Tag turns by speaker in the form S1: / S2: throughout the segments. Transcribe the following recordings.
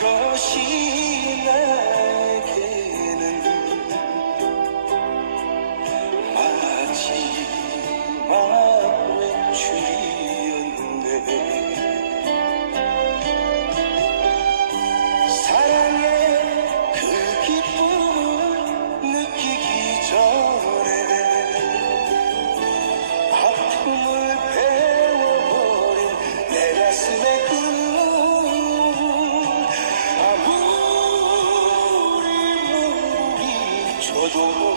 S1: 것이 나 Oh.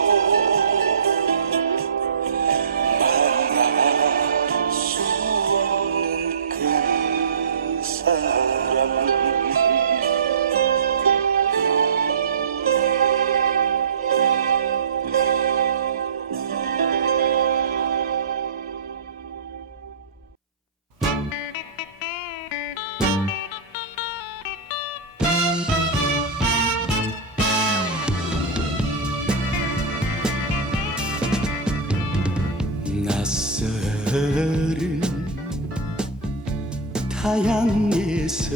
S1: 타양에서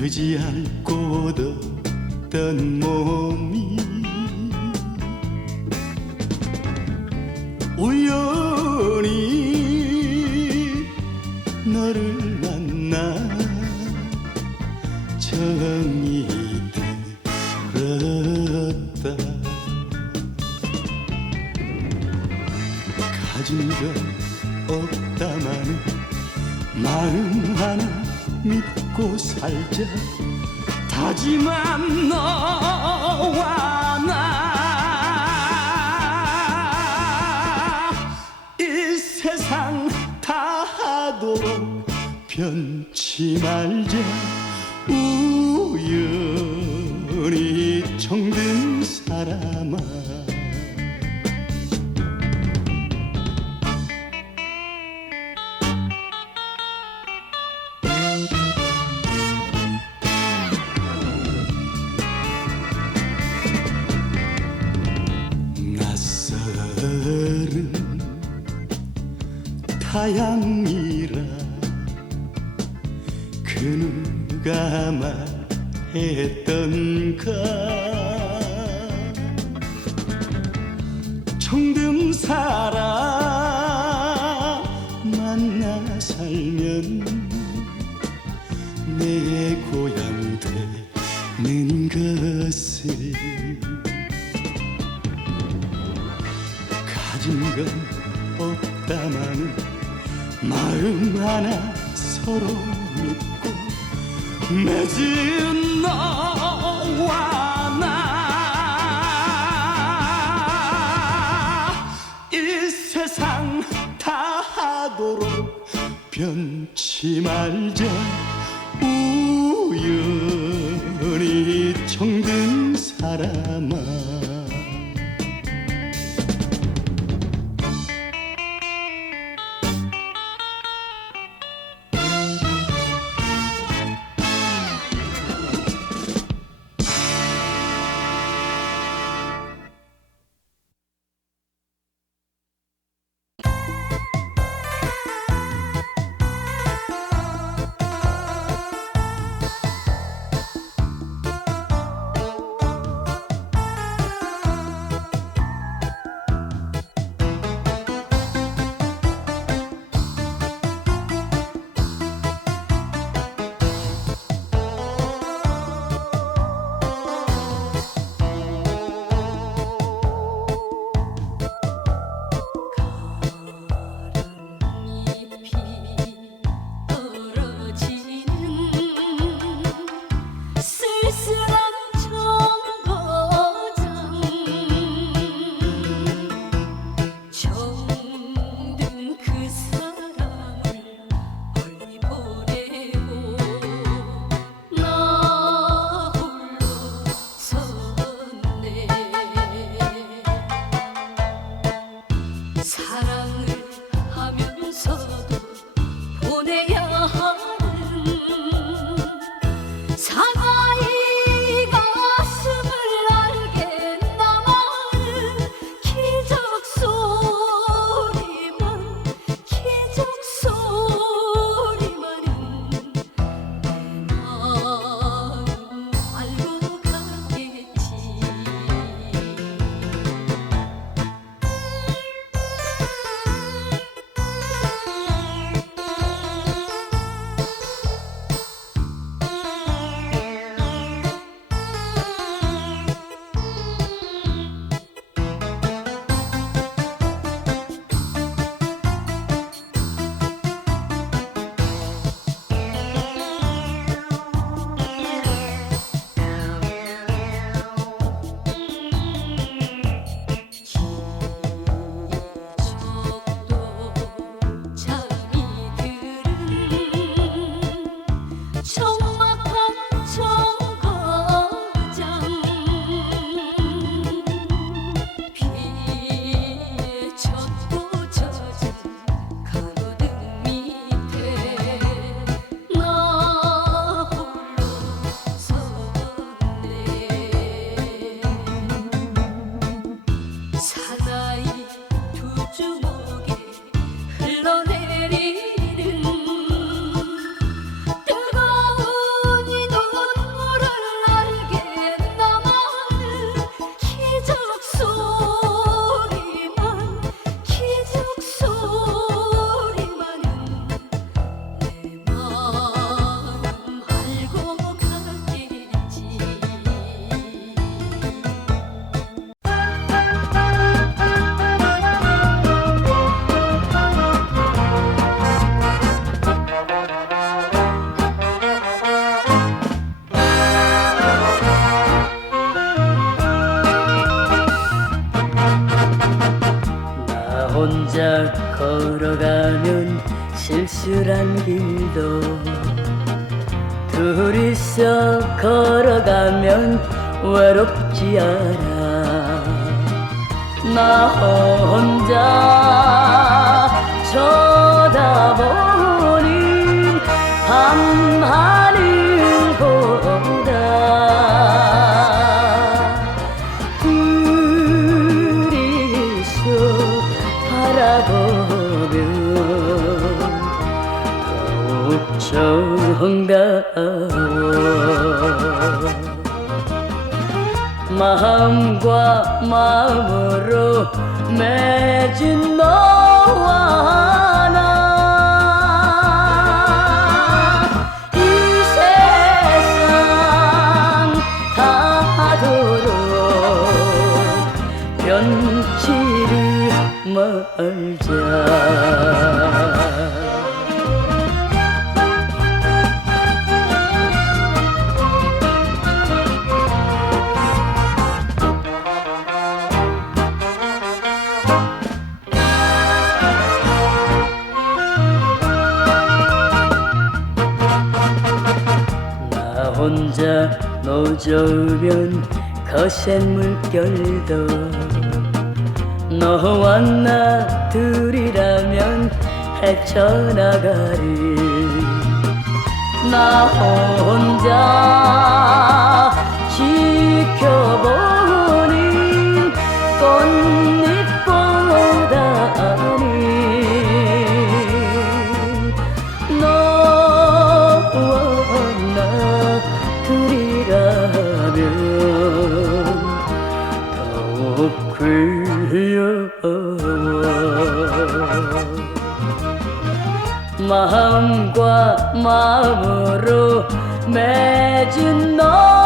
S1: 의지할 곳 없던 몸이 하나 믿고 살자. 다짐한 너와 나 이 세상 다 하도록 변치 말자. 우연히 정든 사람아 타양이라 그 누가 말했던가 정든 사람 만나 살면 내 고향 되는 것을 가진 건 없다마는 마음 하나 서로 믿고 맺은 너와 나 이 세상 다 하도록 변치 말자. 우연히 정든 사람아
S2: 쓸쓸한 길도 둘이서 걸어가면 외롭지 않아. 나 혼자 쳐다보는 밤하 정가워 마음과 마음으로 맺 노저으면 거센 물결도 너와 나 둘이라면 헤쳐나가리. 나 혼자 지켜보 क्वा mẹ मे nói